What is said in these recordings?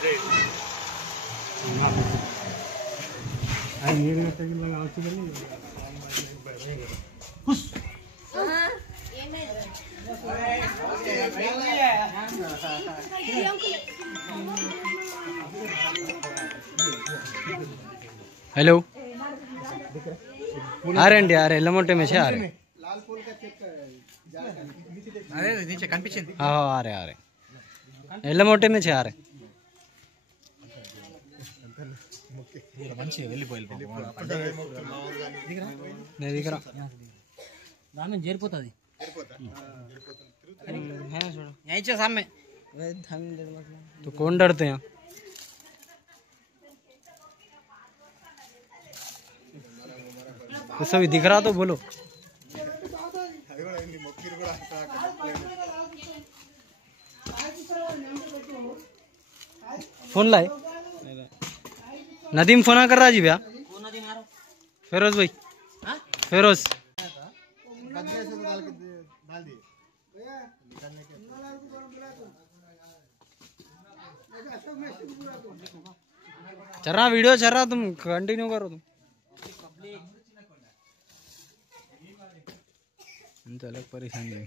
Hello आ रहे हैं यार एल्लमोटे में से आ रहे అదే नीचे కనిపించింది हाँ आ रहे एल्लमोटे में से आ रहे మంచి వెళ్ళిపోయి नहीं दिख रहा దాని చేరిపోతుంది यहीं से सामने तो कौन डरते हैं तो सभी दिख रहा तो बोलो फोन लाए नदीम फोन कर रहा जी भैया फेरोज भाई फेरोज चल रहा वीडियो चल रहा तुम कंटिन्यू करो तुम तो अलग परेशानी है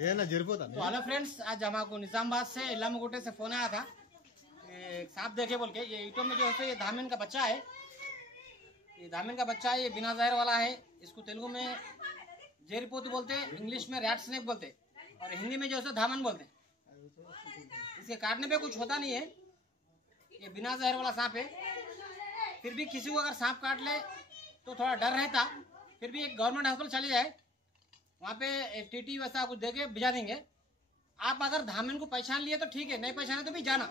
ये ना जरपोता तो हेलो फ्रेंड्स, आज हमको निजामाबाद से इलामगोटे से फोन आया था सांप देखे बोल के। ये ईटों में जो है ये धामिन का बच्चा है, ये धामिन का बच्चा है, ये बिना जहर वाला है। इसको तेलुगु में जेरिपोतु बोलते, इंग्लिश में रैट स्नेक बोलते और हिंदी में जो है धामन बोलते। इसके काटने पे कुछ होता नहीं है, ये बिना जहर वाला सांप है। फिर भी किसी को अगर सांप काट ले तो थोड़ा डर रहता, फिर भी एक गवर्नमेंट हॉस्पिटल चले जाए, वहाँ पे टीटी वैसा कुछ देके भिजा देंगे। आप अगर धामन को पहचान लिए तो ठीक है, नहीं पहचाने तो भी जाना,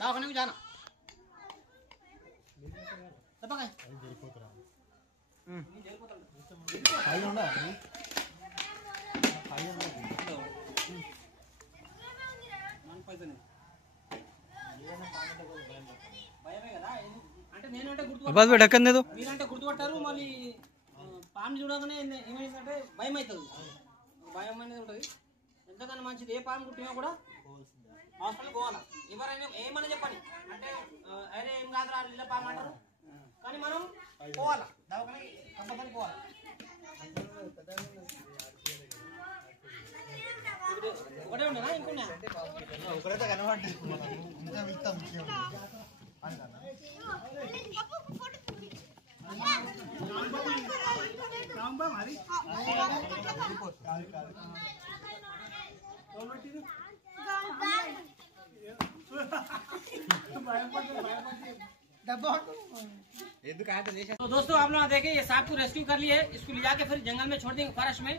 दवाखाने को जाना। बस में ढक्कन दे दो గుర్తుపట్టారు మళ్ళీ పాము చూడగానే ఏమైందంటే భయం అవుతుంది, భయం అనేది ఉంటుంది। ఎంతకన్నా మంచిది ఏ పాము కుట్టినా కూడా హాస్పిటల్ పోవాలా। ఎవరైనా ఏమని చెప్పండి అంటే అరే ఏం కాదురా ఇళ్ళ పాము అంటారు, కానీ మనం పోవాలా, దవాఖానకి కంపల్సరీ పోవాలా। ఒకటే ఉండేనా ఇంకొన్నా ఒకటే కనబడి ఇంకా వెళ్తాం तो दोस्तों आप लोग देखें ये सांप को रेस्क्यू कर लिए, इसको ले जाके फिर जंगल में छोड़ देंगे फॉरेस्ट में।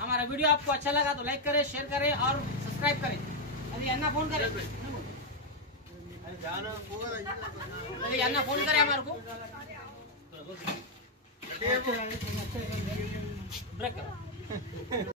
हमारा वीडियो आपको अच्छा लगा तो लाइक करें, शेयर करें और सब्सक्राइब करें। अभी अन्ना फोन करें, अभी अन्ना फोन करें हमारे को ब्रेक करो।